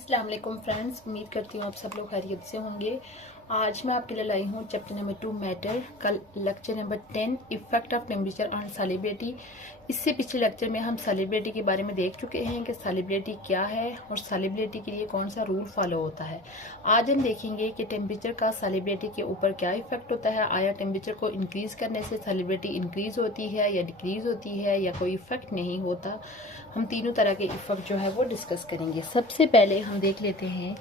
अस्सलाम वालेकुम फ्रेंड्स, उम्मीद करती हूँ आप सब लोग खैरियत से होंगे। आज मैं आपके लिए लाई हूँ चैप्टर नंबर 2 मैटर, कल lecture number 10 effect of temperature on solubility. इससे पिछले लेक्चर में हम सॉलिबिलिटी के बारे में देख चुके हैं कि सॉलिबिलिटी क्या है और सॉलिबिलिटी के लिए कौन सा रूल फॉलो होता है। आज हम देखेंगे कि टेम्परेचर का सॉलिबिलिटी के ऊपर क्या इफेक्ट होता है। आया टेम्परेचर को इंक्रीज करने से सॉलिबिलिटी इंक्रीज होती है या डिक्रीज होती है या कोई इफेक्ट नहीं होता। हम तीनों तरह के इफेक्ट जो है वो डिस्कस करेंगे। सबसे पहले हम देख लेते हैं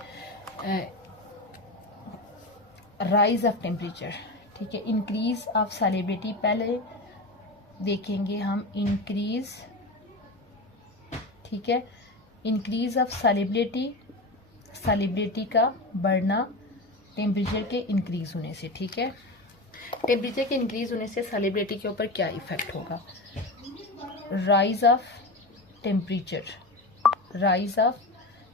राइज ऑफ टेम्परेचर, ठीक है, इंक्रीज ऑफ सॉलिबिलिटी। पहले देखेंगे हम इंक्रीज, ठीक है, इंक्रीज ऑफ सॉलिबिलिटी, सॉलिबिलिटी का बढ़ना टेम्परेचर के इंक्रीज होने से, ठीक है। टेम्परेचर के इंक्रीज होने से सॉलिबिलिटी के ऊपर क्या इफेक्ट होगा। Rise of temperature, rise of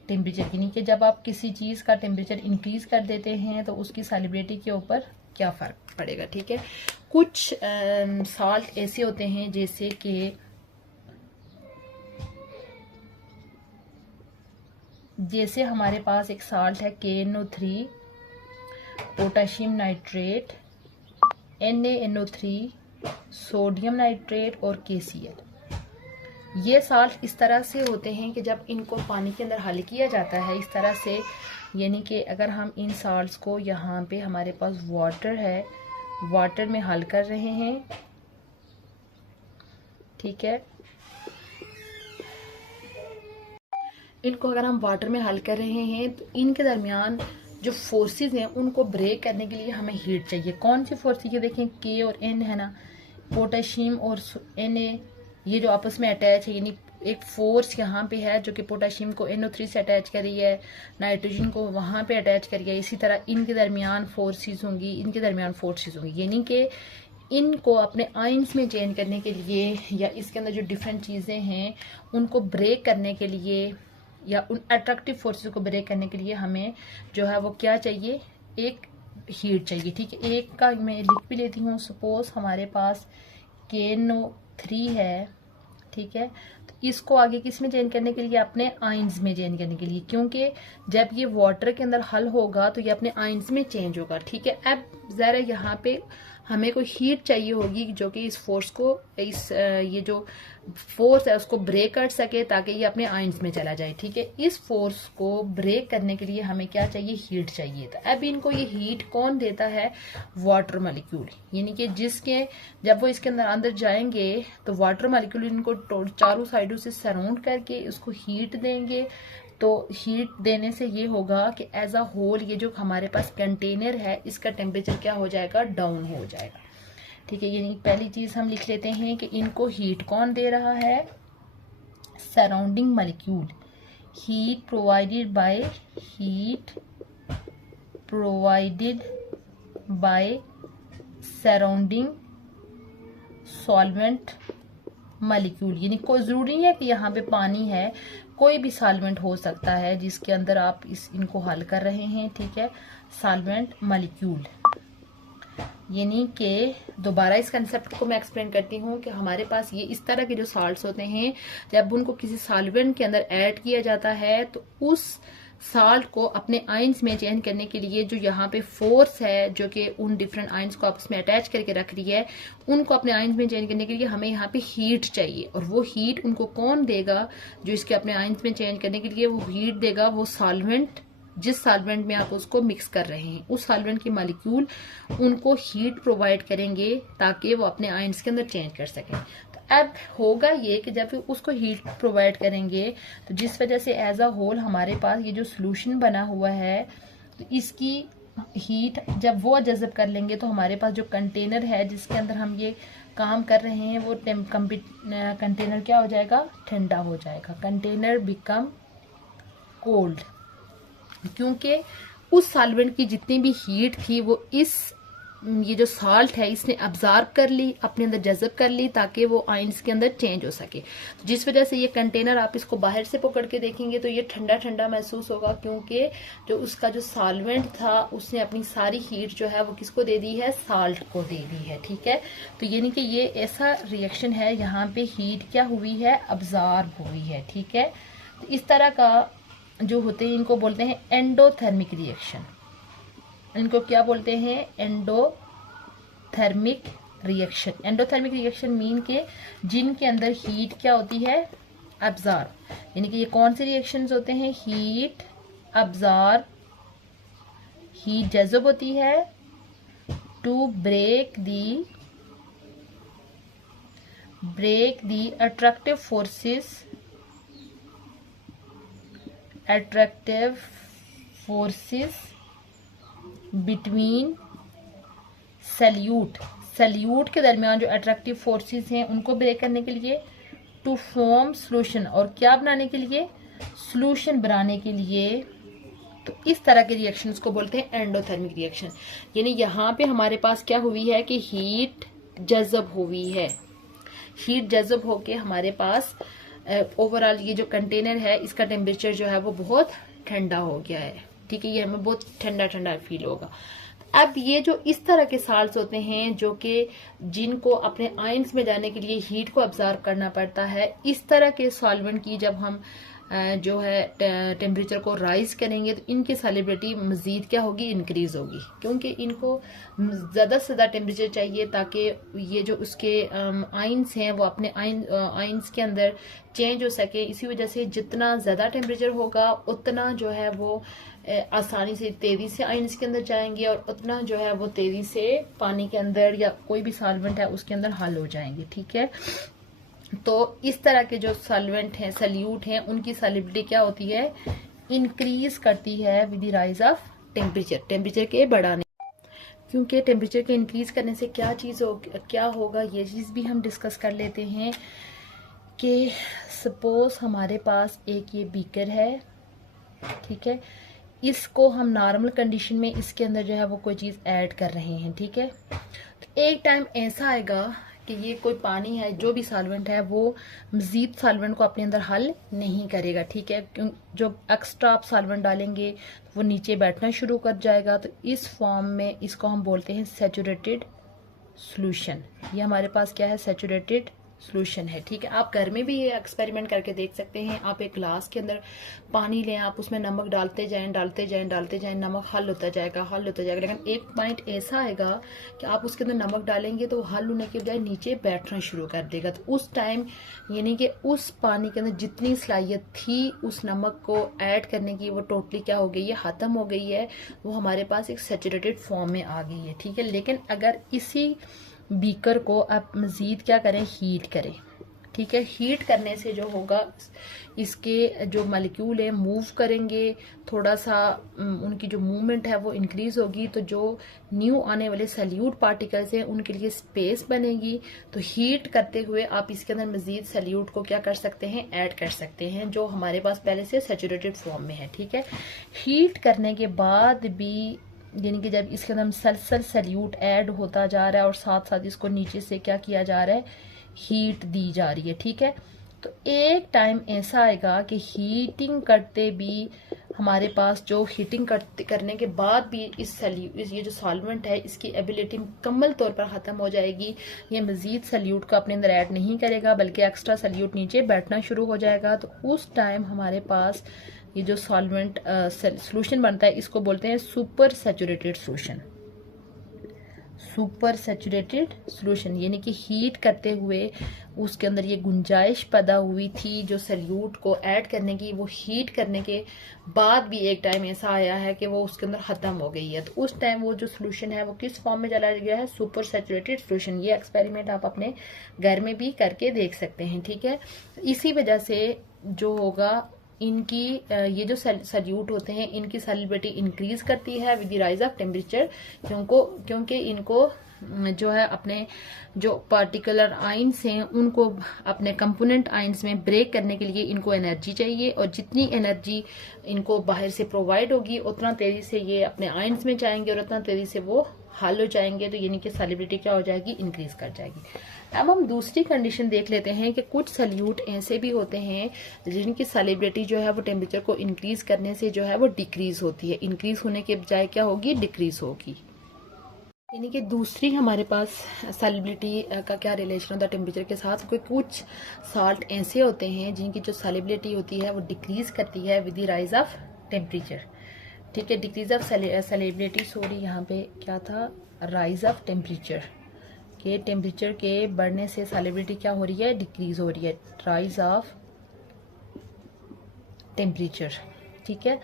temperature यानी कि जब आप किसी चीज़ का टेम्परेचर इंक्रीज कर देते हैं तो उसकी सॉलिबिलिटी के ऊपर क्या फ़र्क पड़ेगा, ठीक है। कुछ साल्ट ऐसे होते हैं जैसे कि हमारे पास एक साल्ट है KNO3, potassium nitrate, NaNO3, sodium nitrate और KCl। ये साल्ट इस तरह से होते हैं कि जब इनको पानी के अंदर हल किया जाता है इस तरह से, यानी कि अगर हम इन साल्ट्स को यहाँ पे हमारे पास वाटर है, वाटर में हल कर रहे हैं, ठीक है, इनको अगर हम वाटर में हल कर रहे हैं तो इनके दरमियान जो फोर्सेस हैं उनको ब्रेक करने के लिए हमें हीट चाहिए। कौन सी फोर्स, ये देखें K और N है ना, पोटेशियम और Na ये जो आपस में अटैच है, यानी एक फोर्स यहाँ पे है जो कि पोटेशियम को NO3 से अटैच कर रही है, नाइट्रोजन को वहाँ पे अटैच कर रही है। इसी तरह इनके दरमियान फोर्सेस होंगी, इनके दरमियान फोर्सेस होंगी, यानी कि इनको अपने आयंस में चेंज करने के लिए या इसके अंदर जो डिफरेंट चीज़ें हैं उनको ब्रेक करने के लिए या उन अट्रैक्टिव फोर्सेस को ब्रेक करने के लिए हमें जो है वो क्या चाहिए, एक हीट चाहिए, ठीक है। एक का मैं लिख भी लेती हूँ। सपोज हमारे पास KNO3 है, ठीक है, तो इसको आगे किस में चेंज करने के लिए, अपने आयंस में चेंज करने के लिए, क्योंकि जब ये वाटर के अंदर हल होगा तो ये अपने आयंस में चेंज होगा, ठीक है। अब जरा यहाँ पे हमें कोई हीट चाहिए होगी जो कि इस फोर्स को, इस ये जो फोर्स है उसको ब्रेक कर सके ताकि ये अपने आयंस में चला जाए, ठीक है। इस फोर्स को ब्रेक करने के लिए हमें क्या चाहिए, हीट चाहिए। तो अब इनको ये हीट कौन देता है, वाटर मॉलिक्यूल, यानी कि जिसके जब वो इसके अंदर जाएंगे तो वाटर मॉलिक्यूल इनको चारों साइडों से सराउंड करके उसको हीट देंगे। तो हीट देने से ये होगा कि एज अ होल ये जो हमारे पास कंटेनर है इसका टेम्परेचर क्या हो जाएगा, डाउन हो जाएगा, ठीक है। यानी पहली चीज हम लिख लेते हैं कि इनको हीट कौन दे रहा है, surrounding molecule. Heat provided by surrounding solvent molecule, यानी कोई जरूरी है कि यहाँ पे पानी है, कोई भी सॉल्वेंट हो सकता है जिसके अंदर आप इनको हल कर रहे हैं, ठीक है, सॉल्वेंट मॉलिक्यूल। यानी कि दोबारा इस कंसेप्ट को मैं एक्सप्लेन करती हूँ कि हमारे पास ये इस तरह के जो साल्ट्स होते हैं जब उनको किसी सॉल्वेंट के अंदर ऐड किया जाता है तो उस साल्ट को अपने आयंस में चेंज करने के लिए जो यहाँ पे फोर्स है जो कि उन डिफरेंट आयंस को आपस में अटैच करके रख रही है, उनको अपने आयंस में चेंज करने के लिए हमें यहाँ पे हीट चाहिए। और वो हीट उनको कौन देगा, जो इसके अपने आयंस में चेंज करने के लिए वो हीट देगा, वो सॉल्वेंट, जिस सॉल्वेंट में आप उसको मिक्स कर रहे हैं उस सॉल्वेंट की मॉलिक्यूल उनको हीट प्रोवाइड करेंगे ताकि वो अपने आयंस के अंदर चेंज कर सकें। अब होगा ये कि जब उसको हीट प्रोवाइड करेंगे तो जिस वजह से एज अ होल हमारे पास ये जो सोल्यूशन बना हुआ है तो इसकी हीट जब वो जज़ब कर लेंगे तो हमारे पास जो कंटेनर है जिसके अंदर हम ये काम कर रहे हैं वो कंटेनर क्या हो जाएगा, ठंडा हो जाएगा। कंटेनर बिकम कोल्ड, क्योंकि उस सॉल्वेंट की जितनी भी हीट थी वो ये जो साल्ट है इसने अब्जॉर्ब कर ली, अपने अंदर जज़ब कर ली ताकि वो आयंस के अंदर चेंज हो सके। जिस वजह से ये कंटेनर आप इसको बाहर से पकड़ के देखेंगे तो ये ठंडा ठंडा महसूस होगा, क्योंकि जो उसका जो सॉल्वेंट था उसने अपनी सारी हीट जो है वो किसको दे दी है, साल्ट को दे दी है, ठीक है। तो यानी कि ये ऐसा रिएक्शन है, यहाँ पे हीट क्या हुई है, अब्जॉर्ब हुई है, ठीक है। तो इस तरह का जो होते हैं इनको बोलते हैं एंडोथर्मिक रिएक्शन। इनको क्या बोलते हैं? Endothermic reaction. Endothermic reaction mean के जिनके अंदर हीट क्या होती है? अब्जॉर्ब। यानी कि ये कौन से रिएक्शंस होते हैं? हीट अब्जॉर्ब, हीट जज़ब होती है to break the attractive forces between solute के दरमियान जो अट्रैक्टिव फोर्सेस हैं उनको ब्रेक करने के लिए, टू फॉर्म सॉल्यूशन, और क्या बनाने के लिए? सॉल्यूशन बनाने के लिए। तो इस तरह के रिएक्शंस को बोलते हैं एंडोथर्मिक रिएक्शन। यानी यहाँ पे हमारे पास क्या हुई है कि हीट जज़ब हुई है। हीट जज़ब होके हमारे पास ओवरऑल ये जो कंटेनर है इसका टेम्परेचर जो है वो बहुत ठंडा हो गया है। ठीक है, ये हमें बहुत ठंडा ठंडा फील होगा। अब ये जो इस तरह के साल्ट्स होते हैं जो कि जिनको अपने आयंस में जाने के लिए हीट को अब्जॉर्ब करना पड़ता है, इस तरह के सॉल्वेंट की जब हम जो है टेम्परेचर को राइज करेंगे तो इनकी सॉल्युबिलिटी मजीद क्या होगी? इंक्रीज होगी, क्योंकि इनको ज़्यादा से ज़्यादा टेम्परेचर चाहिए ताकि ये जो उसके आयंस हैं वो अपने आयंस के अंदर चेंज हो सके। इसी वजह से जितना ज़्यादा टेम्परेचर होगा उतना जो है वो आसानी से तेज़ी से आयंस के अंदर जाएंगे और उतना जो है वो तेज़ी से पानी के अंदर या कोई भी सॉल्वेंट है उसके अंदर हल हो जाएंगे। ठीक है, तो इस तरह के जो सॉल्वेंट हैं, सल्यूट हैं, उनकी सॉल्युबिलिटी क्या होती है? इंक्रीज करती है with the rise of temperature के बढ़ाने। क्योंकि टेम्परेचर के इंक्रीज करने से क्या होगा ये चीज़ भी हम डिस्कस कर लेते हैं कि सपोज हमारे पास एक ये बीकर है, ठीक है, इसको हम नॉर्मल कंडीशन में इसके अंदर जो है वो कोई चीज़ ऐड कर रहे हैं। ठीक है, तो एक टाइम ऐसा आएगा कि ये कोई पानी है, जो भी सॉल्वेंट है वो मजीद सॉल्वेंट को अपने अंदर हल नहीं करेगा। ठीक है, जो एक्स्ट्रा आप सॉल्वेंट डालेंगे वो नीचे बैठना शुरू कर जाएगा। तो इस फॉर्म में इसको हम बोलते हैं सैचुरेटेड सॉल्यूशन। ये हमारे पास क्या है? सैचुरेटेड सॉल्यूशन है। ठीक है, आप घर में भी ये एक्सपेरिमेंट करके देख सकते हैं। आप एक ग्लास के अंदर पानी लें, आप उसमें नमक डालते जाएं, नमक हल होता जाएगा। लेकिन एक पॉइंट ऐसा आएगा कि आप उसके अंदर नमक डालेंगे तो हल होने के बजाय नीचे बैठना शुरू कर देगा। तो उस टाइम यानी कि उस पानी के अंदर जितनी सलाहियत थी उस नमक को ऐड करने की, वो टोटली क्या हो गई है? ख़त्म हो गई है। वो हमारे पास एक सैचुरेटेड फॉर्म में आ गई है। ठीक है, लेकिन अगर इसी बीकर को आप मज़ीद क्या करें? हीट करें। ठीक है, हीट करने से जो होगा इसके जो मॉलिक्यूल है मूव करेंगे, थोड़ा सा उनकी जो मूवमेंट है वो इंक्रीज होगी। तो जो न्यू आने वाले सल्यूट पार्टिकल्स हैं उनके लिए स्पेस बनेगी। तो हीट करते हुए आप इसके अंदर मजीद सल्यूट को क्या कर सकते हैं? ऐड कर सकते हैं, जो हमारे पास पहले से सैचुरेटेड फॉर्म में है। ठीक है, हीट करने के बाद भी यानी कि जब इसके अंदर सल्फर सल्यूट ऐड होता जा रहा है और साथ साथ इसको नीचे से क्या किया जा रहा है? हीट दी जा रही है। ठीक है, तो एक टाइम ऐसा आएगा कि हीटिंग करते भी हमारे पास जो हीटिंग करने के बाद भी ये जो सॉल्वेंट है इसकी एबिलिटी मुकम्मल तौर पर ख़त्म हो जाएगी। ये मज़ीद सल्यूट को अपने अंदर ऐड नहीं करेगा बल्कि एक्स्ट्रा सल्यूट नीचे बैठना शुरू हो जाएगा। तो उस टाइम हमारे पास ये जो सॉल्वेंट सॉल्यूशन बनता है इसको बोलते हैं super saturated solution. Super saturated solution यानी कि हीट करते हुए उसके अंदर ये गुंजाइश पैदा हुई थी जो सल्यूट को ऐड करने की, वो हीट करने के बाद भी एक टाइम ऐसा आया है कि वो उसके अंदर ख़त्म हो गई है। तो उस टाइम वो जो सॉल्यूशन है वो किस फॉर्म में चला गया है? Super saturated solution. ये एक्सपेरिमेंट आप अपने घर में भी करके देख सकते हैं। ठीक है, इसी वजह से जो होगा इनकी ये जो सल्यूट होते हैं इनकी सॉल्युबिलिटी इंक्रीज करती है with the rise of temperature, क्योंकि इनको जो है अपने जो पार्टिकुलर आयंस हैं उनको अपने कंपोनेंट आयंस में ब्रेक करने के लिए इनको एनर्जी चाहिए, और जितनी एनर्जी इनको बाहर से प्रोवाइड होगी उतना तेजी से ये अपने आयंस में जाएंगे और उतना तेजी से वो हल हो जाएंगे। तो यानी कि सॉल्युबिलिटी क्या हो जाएगी? इंक्रीज कर जाएगी। अब हम दूसरी कंडीशन देख लेते हैं कि कुछ सल्यूट ऐसे भी होते हैं जिनकी सॉल्युबिलिटी जो है वो टेम्परेचर को इंक्रीज करने से जो है वो डिक्रीज होती है। इंक्रीज होने के बजाय क्या होगी? डिक्रीज होगी। यानी कि दूसरी हमारे पास सॉल्युबिलिटी का क्या रिलेशन होता है टेम्परेचर के साथ, क्योंकि कुछ साल्ट ऐसे होते हैं जिनकी जो सॉल्युबिलिटी होती है वो डिक्रीज करती है with the rise of temperature. ठीक है, डिक्रीज ऑफ सॉल्युबिलिटी, सॉरी यहाँ पे क्या था, राइज ऑफ टेम्परेचर, के टेम्परेचर के बढ़ने से सॉल्युबिलिटी क्या हो रही है, डिक्रीज हो रही है, राइज ऑफ टेम्परेचर। ठीक है,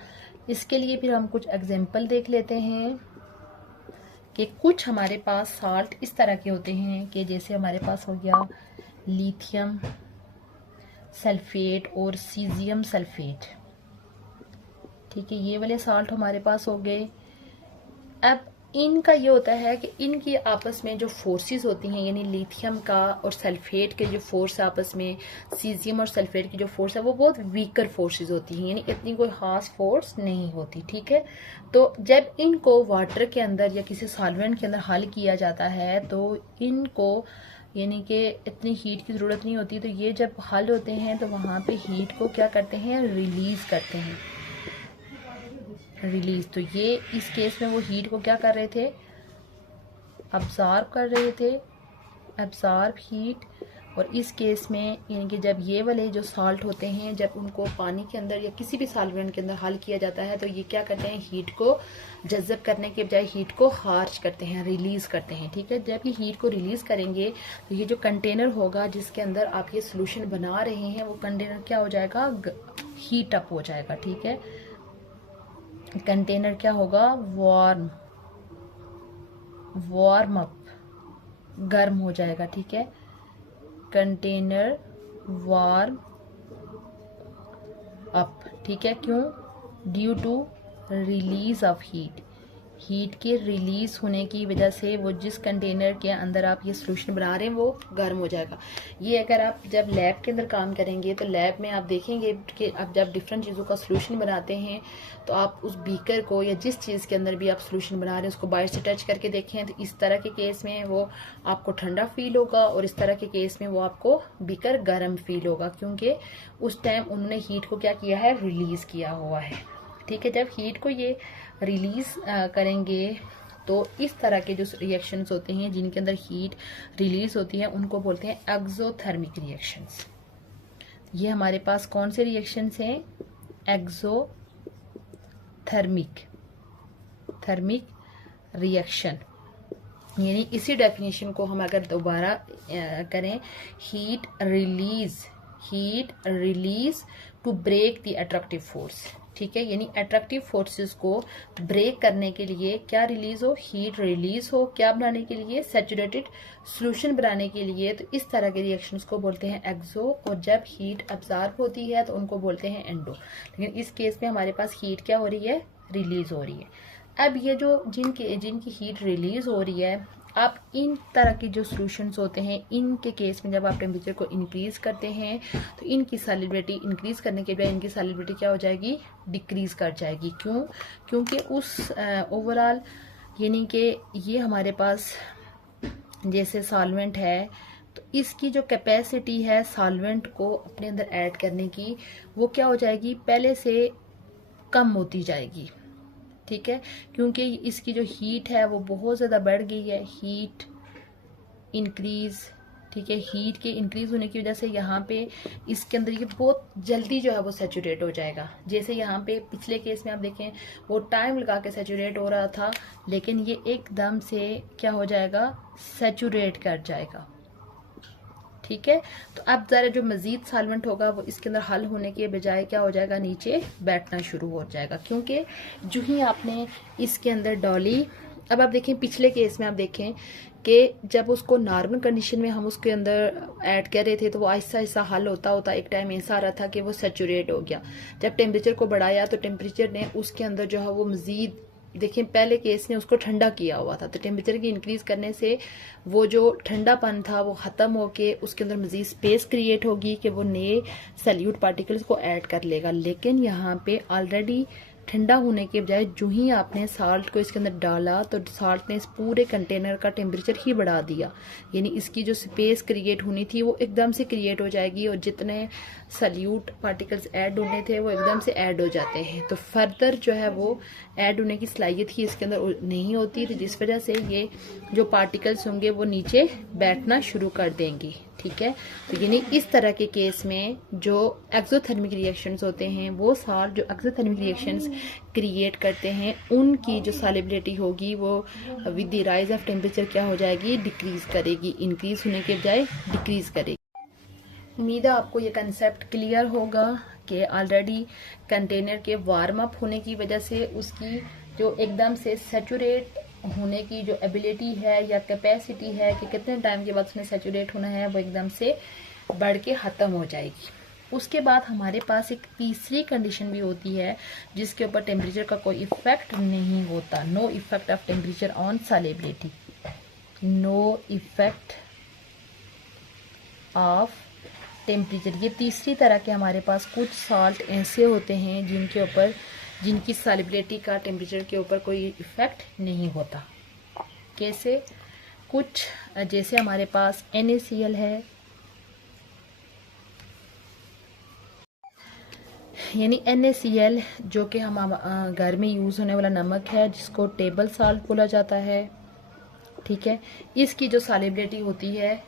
इसके लिए फिर हम कुछ एग्जांपल देख लेते हैं कि कुछ हमारे पास साल्ट इस तरह के होते हैं कि जैसे हमारे पास हो गया लिथियम सल्फेट और सीजियम सल्फेट। ठीक है, ये वाले साल्ट हमारे पास हो गए। अब इनका ये होता है कि इनकी आपस में जो फोर्सेस होती हैं, यानी लिथियम का और सल्फेट के जो फोर्स आपस में, सीजियम और सल्फेट की जो फोर्स है वो बहुत वीकर फोर्सेस होती हैं, यानी इतनी कोई खास फोर्स नहीं होती। ठीक है, तो जब इनको वाटर के अंदर या किसी सॉल्वेंट के अंदर हल किया जाता है तो इनको यानी कि इतनी हीट की ज़रूरत नहीं होती, तो ये जब हल होते हैं तो वहाँ पे हीट को क्या करते हैं, रिलीज़ करते हैं, रिलीज। तो ये इस केस में वो हीट को क्या कर रहे थे, अब्जॉर्ब कर रहे थे, अब्जॉर्ब हीट। और इस केस में यानी कि जब ये वाले जो साल्ट होते हैं जब उनको पानी के अंदर या किसी भी सॉल्वेंट के अंदर हल किया जाता है तो ये क्या करते हैं, हीट को जज़ब करने के बजाय हीट को खारिज करते हैं, रिलीज करते हैं। ठीक है, जब ये हीट को रिलीज करेंगे तो ये जो कंटेनर होगा जिसके अंदर आप ये सोल्यूशन बना रहे हैं वो कंटेनर क्या हो जाएगा, हीट अप हो जाएगा। ठीक है, कंटेनर क्या होगा, वार्म अप, गर्म हो जाएगा। ठीक है, कंटेनर वार्म अप। ठीक है, क्यों, due to release of heat, heat के रिलीज होने की वजह से वो जिस कंटेनर के अंदर आप ये सोल्यूशन बना रहे हैं वो गर्म हो जाएगा। ये अगर आप जब लैब के अंदर काम करेंगे तो लैब में आप देखेंगे कि आप जब डिफरेंट चीज़ों का सोल्यूशन बनाते हैं तो आप उस बीकर को या जिस चीज़ के अंदर भी आप सोल्यूशन बना रहे हैं उसको बाहर से टच करके देखें तो इस तरह के केस में वो आपको ठंडा फील होगा और इस तरह के केस में वो आपको बीकर गर्म फील होगा, क्योंकि उस टाइम उन्होंने हीट को क्या किया है, रिलीज किया हुआ है। ठीक है, जब हीट को ये रिलीज करेंगे तो इस तरह के जो रिएक्शंस होते हैं जिनके अंदर हीट रिलीज होती है उनको बोलते हैं एक्सोथर्मिक रिएक्शंस। ये हमारे पास कौन से रिएक्शंस हैं, एक्सोथर्मिक रिएक्शन। यानी इसी डेफिनेशन को हम अगर दोबारा करें, heat release to break the attractive force. ठीक है, यानी अट्रैक्टिव फोर्सेस को ब्रेक करने के लिए क्या रिलीज हो, हीट रिलीज हो, क्या बनाने के लिए, सैचुरेटेड सॉल्यूशन बनाने के लिए। तो इस तरह के रिएक्शंस को बोलते हैं एक्सो, और जब हीट अब्जॉर्ब होती है तो उनको बोलते हैं एंडो। लेकिन इस केस में हमारे पास हीट क्या हो रही है, रिलीज हो रही है। अब ये जो जिनकी हीट रिलीज हो रही है, आप इन तरह की जो सॉल्यूशंस होते हैं इनके केस में जब आप टेम्परेचर को इंक्रीज करते हैं तो इनकी सॉल्युबिलिटी इंक्रीज करने के बजाय इनकी सॉल्युबिलिटी क्या हो जाएगी, डिक्रीज कर जाएगी। क्यों, क्योंकि उस ओवरऑल यानी कि ये हमारे पास जैसे सॉल्वेंट है तो इसकी जो कैपेसिटी है सॉल्वेंट को अपने अंदर ऐड करने की वो क्या हो जाएगी, पहले से कम होती जाएगी। ठीक है, क्योंकि इसकी जो हीट है वो बहुत ज़्यादा बढ़ गई है, हीट इंक्रीज। ठीक है, हीट के इंक्रीज होने की वजह से यहाँ पे इसके अंदर ये बहुत जल्दी जो है वो सैचुरेट हो जाएगा। जैसे यहाँ पे पिछले केस में आप देखें वो टाइम लगा के सैचुरेट हो रहा था, लेकिन ये एकदम से क्या हो जाएगा, सैचुरेट कर जाएगा। ठीक है, तो अब ज़रा जो मज़ीद सॉल्वेंट होगा वो इसके अंदर हल होने के बजाय क्या हो जाएगा, नीचे बैठना शुरू हो जाएगा, क्योंकि जो ही आपने इसके अंदर डाली। अब आप देखें पिछले केस में आप देखें कि जब उसको नॉर्मल कंडीशन में हम उसके अंदर ऐड कर रहे थे तो वो आहिस्ता आहिस्ता हल होता होता एक टाइम ऐसा आ रहा था कि वो सैचुरेट हो गया। जब टेम्परेचर को बढ़ाया तो टेम्परेचर ने उसके अंदर जो है वो मज़ीद, देखिए पहले केस ने उसको ठंडा किया हुआ था तो टेम्परेचर की इंक्रीज करने से वो जो ठंडापन था वो ख़त्म होके उसके अंदर मज़ीद स्पेस क्रिएट होगी कि वो नए सॉल्यूट पार्टिकल्स को ऐड कर लेगा। लेकिन यहाँ पे ऑलरेडी ठंडा होने के बजाय जो ही आपने साल्ट को इसके अंदर डाला तो साल्ट ने इस पूरे कंटेनर का टेम्परेचर ही बढ़ा दिया, यानी इसकी जो स्पेस क्रिएट होनी थी वो एकदम से क्रिएट हो जाएगी और जितने सल्यूट पार्टिकल्स ऐड होने थे वो एकदम से ऐड हो जाते हैं। तो फर्दर जो है वो ऐड होने की सलाहियत ही इसके अंदर नहीं होती, तो जिस वजह से ये जो पार्टिकल्स होंगे वो नीचे बैठना शुरू कर देंगी। ठीक है, तो यानी इस तरह के केस में जो एक्सोथर्मिक रिएक्शंस होते हैं वो साल्ट जो एक्सोथर्मिक रिएक्शंस क्रिएट करते हैं उनकी जो सॉल्युबिलिटी होगी वो with the rise of temperature क्या हो जाएगी, डिक्रीज करेगी, इंक्रीज होने के बजाय डिक्रीज करेगी। उम्मीद है आपको ये कंसेप्ट क्लियर होगा कि ऑलरेडी कंटेनर के वार्म अप होने की वजह से उसकी जो एकदम से सैचुरेट होने की जो एबिलिटी है या कैपेसिटी है कि कितने टाइम के बाद उसने सैचुरेट होना है वो एकदम से बढ़ के ख़त्म हो जाएगी। उसके बाद हमारे पास एक तीसरी कंडीशन भी होती है जिसके ऊपर टेम्परेचर का कोई इफेक्ट नहीं होता, no effect of temperature on solubility, no effect of temperature. ये तीसरी तरह के हमारे पास कुछ सॉल्ट ऐसे होते हैं जिनके ऊपर जिनकी सॉल्युबिलिटी का टेम्परेचर के ऊपर कोई इफेक्ट नहीं होता। कैसे? कुछ जैसे हमारे पास NaCl है, यानी NaCl जो कि हम घर में यूज़ होने वाला नमक है जिसको टेबल साल्ट बोला जाता है। ठीक है, इसकी जो सॉल्युबिलिटी होती है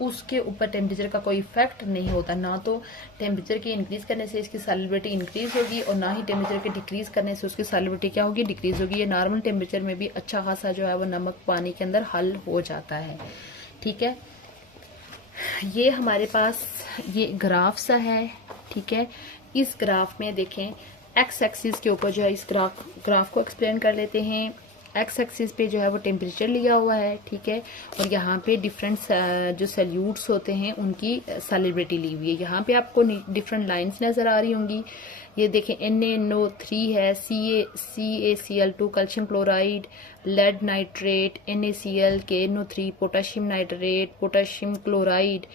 उसके ऊपर टेम्परेचर का कोई इफेक्ट नहीं होता, ना तो टेम्परेचर के इंक्रीज करने से इसकी सॉल्युबिलिटी इंक्रीज होगी और ना ही टेम्परेचर के डिक्रीज करने से उसकी सॉल्युबिलिटी क्या होगी, डिक्रीज होगी। ये नॉर्मल टेम्परेचर में भी अच्छा खासा जो है वो नमक पानी के अंदर हल हो जाता है। ठीक है, ये हमारे पास ये ग्राफ सा है। ठीक है, इस ग्राफ में देखें एक्स एक्सिस के ऊपर जो है इस ग्राफ को एक्सप्लेन कर लेते हैं। एक्स एक्सिस पे जो है वो टेम्परेचर लिया हुआ है। ठीक है, और यहाँ पे डिफरेंट जो सल्यूट्स होते हैं उनकी सॉल्युबिलिटी ली हुई है। यहाँ पे आपको डिफरेंट लाइंस नज़र आ रही होंगी। ये देखें NaNO3 है, CaCl2 calcium chloride, lead nitrate, NaCl, KNO3 potassium nitrate, potassium chloride,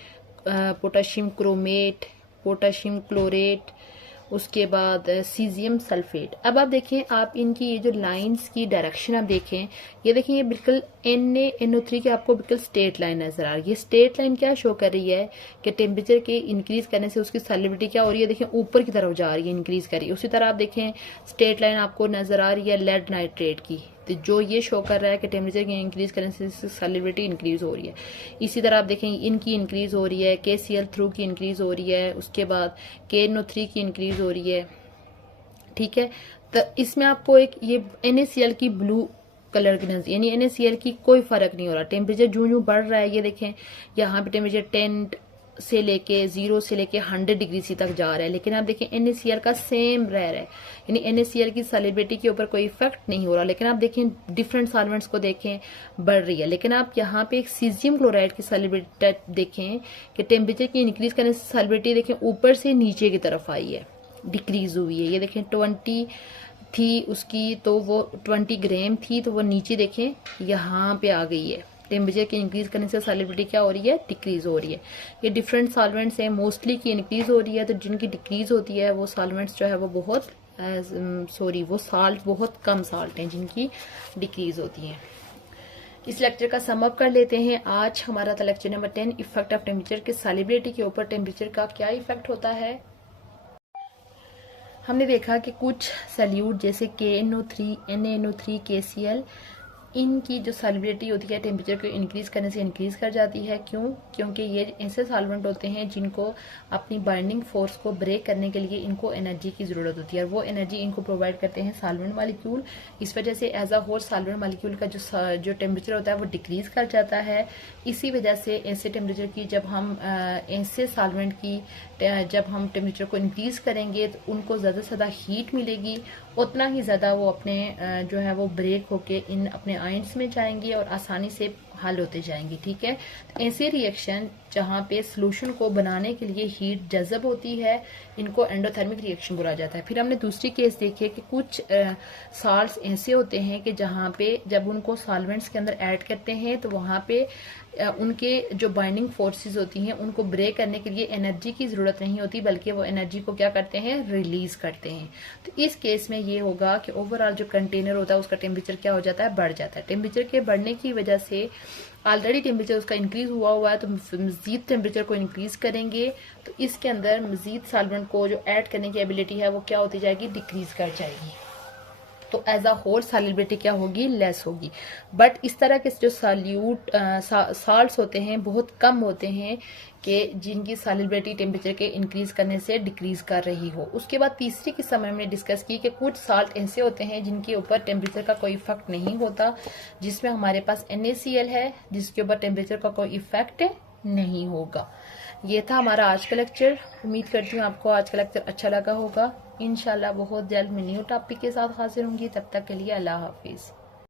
potassium chromate, potassium chlorate, उसके बाद सीजियम सल्फेट। अब आप देखें, आप इनकी ये जो लाइंस की डायरेक्शन आप देखें, ये देखें ये बिल्कुल NaNO3 की आपको बिल्कुल स्ट्रेट लाइन नजर आ रही है। स्ट्रेट लाइन क्या शो कर रही है कि टेम्परेचर के इंक्रीज करने से उसकी सॉल्युबिलिटी क्या हो रही है, देखें ऊपर की तरफ जा रही है, इंक्रीज कर रही है। उसी तरह आप देखें स्ट्रेट लाइन आपको नजर आ रही है लेड नाइट्रेट की, तो जो ये शो कर रहा है कि टेम्परेचर की इंक्रीज करने से सॉल्युबिलिटी इंक्रीज हो रही है। इसी तरह आप देखें इनकी इंक्रीज हो रही है, KCl3 की इंक्रीज हो रही है, उसके बाद KNO3 की इंक्रीज हो रही है। ठीक है, तो इसमें आपको एक ये NaCl की ब्लू कलर की नजर, यानी NaCl की कोई फर्क नहीं हो रहा। टेम्परेचर जो बढ़ रहा है, ये देखें यहाँ पे टेम्परेचर 10 से लेके 0 से लेके 100 डिग्री सी तक जा रहा है, लेकिन आप देखें NaCl का सेम रह रहा है, यानी NaCl की सॉल्युबिलिटी के ऊपर कोई इफेक्ट नहीं हो रहा। लेकिन आप देखें डिफरेंट सॉल्वेंट्स को देखें बढ़ रही है, लेकिन आप यहाँ पे एक सीजियम क्लोराइड की सॉल्युबिलिटी देखें कि टेम्परेचर की इंक्रीज करने से सॉल्युबिलिटी देखें ऊपर से नीचे की तरफ आई है, डिक्रीज हुई है। ये देखें 20 थी उसकी, तो वो 20 ग्राम थी, तो वो नीचे देखें यहाँ पे आ गई है। टेम्परेचर की इंक्रीज करने से सॉल्युबिलिटी क्या हो रही है, डिक्रीज हो रही है। ये डिफरेंट सॉल्वेंट्स हैं, मोस्टली की इंक्रीज हो रही है, तो जिनकी डिक्रीज होती है वो सॉल्वेंट्स जो है वो बहुत वो साल्ट बहुत कम साल्ट हैं जिनकी डिक्रीज होती हैं। इस लेक्चर का सम अप कर लेते हैं। आज हमारा था lecture number 10, effect of temperature के सॉल्युबिलिटी के ऊपर टेम्परेचर का क्या इफेक्ट होता है। हमने देखा कि कुछ सल्यूट जैसे KNO3, NaNO3, KCl, इनकी जो सॉल्युबिलिटी होती है टेम्परेचर को इंक्रीज करने से इंक्रीज कर जाती है। क्यों? क्योंकि ये ऐसे सॉल्वेंट होते हैं जिनको अपनी बाइंडिंग फोर्स को ब्रेक करने के लिए इनको एनर्जी की ज़रूरत होती है, और वो एनर्जी इनको प्रोवाइड करते हैं सॉल्वेंट मॉलिक्यूल। इस वजह से as a whole solvent molecule का जो टेम्परेचर होता है वो डिक्रीज कर जाता है। इसी वजह से ऐसे टेम्परेचर की जब हम ऐसे सॉल्वेंट की जब हम टेम्परेचर को इंक्रीज करेंगे तो उनको ज़्यादा से ज़्यादा हीट मिलेगी, उतना ही ज़्यादा वो अपने जो है वो ब्रेक होके इन अपने आयंस में जाएंगे और आसानी से हल होते जाएंगे। ठीक है, तो ऐसे रिएक्शन जहाँ पे सोल्यूशन को बनाने के लिए हीट जज़ब होती है, इनको एंडोथर्मिक रिएक्शन बोला जाता है। फिर हमने दूसरी केस देखी है कि कुछ साल्ट्स ऐसे होते हैं कि जहाँ पे जब उनको सॉल्वेंट्स के अंदर ऐड करते हैं तो वहाँ पे उनके जो बाइंडिंग फोर्सेस होती हैं उनको ब्रेक करने के लिए एनर्जी की ज़रूरत नहीं होती, बल्कि वो एनर्जी को क्या करते हैं, रिलीज करते हैं। तो इस केस में ये होगा कि ओवरऑल जो कंटेनर होता है उसका टेम्परेचर क्या हो जाता है, बढ़ जाता है। टेम्परेचर के बढ़ने की वजह से ऑलरेडी टेम्परेचर उसका इंक्रीज हुआ है तो मजीद टेम्परेचर को इंक्रीज करेंगे तो इसके अंदर मजीद सॉल्वेंट को जो ऐड करने की एबिलिटी है वो क्या होती जाएगी, डिक्रीज कर जाएगी। तो एज अ होल सॉल्युबिलिटी क्या होगी, लेस होगी। बट इस तरह के जो साल्ट्स होते हैं बहुत कम होते हैं कि जिनकी सॉल्युबिलिटी टेम्परेचर के इंक्रीज करने से डिक्रीज कर रही हो। उसके बाद तीसरी किस्म हमने डिस्कस की कि कुछ साल्ट ऐसे होते हैं जिनके ऊपर टेम्परेचर का कोई इफेक्ट नहीं होता, जिसमें हमारे पास NaCl है जिसके ऊपर टेम्परेचर का कोई इफेक्ट नहीं होगा। ये था हमारा आज का लेक्चर। उम्मीद करती हूँ आपको आज का लेक्चर अच्छा लगा होगा। इंशाल्लाह बहुत जल्द मैं न्यू टॉपिक के साथ हाजिर होंगी। तब तक के लिए अल्लाह हाफिज।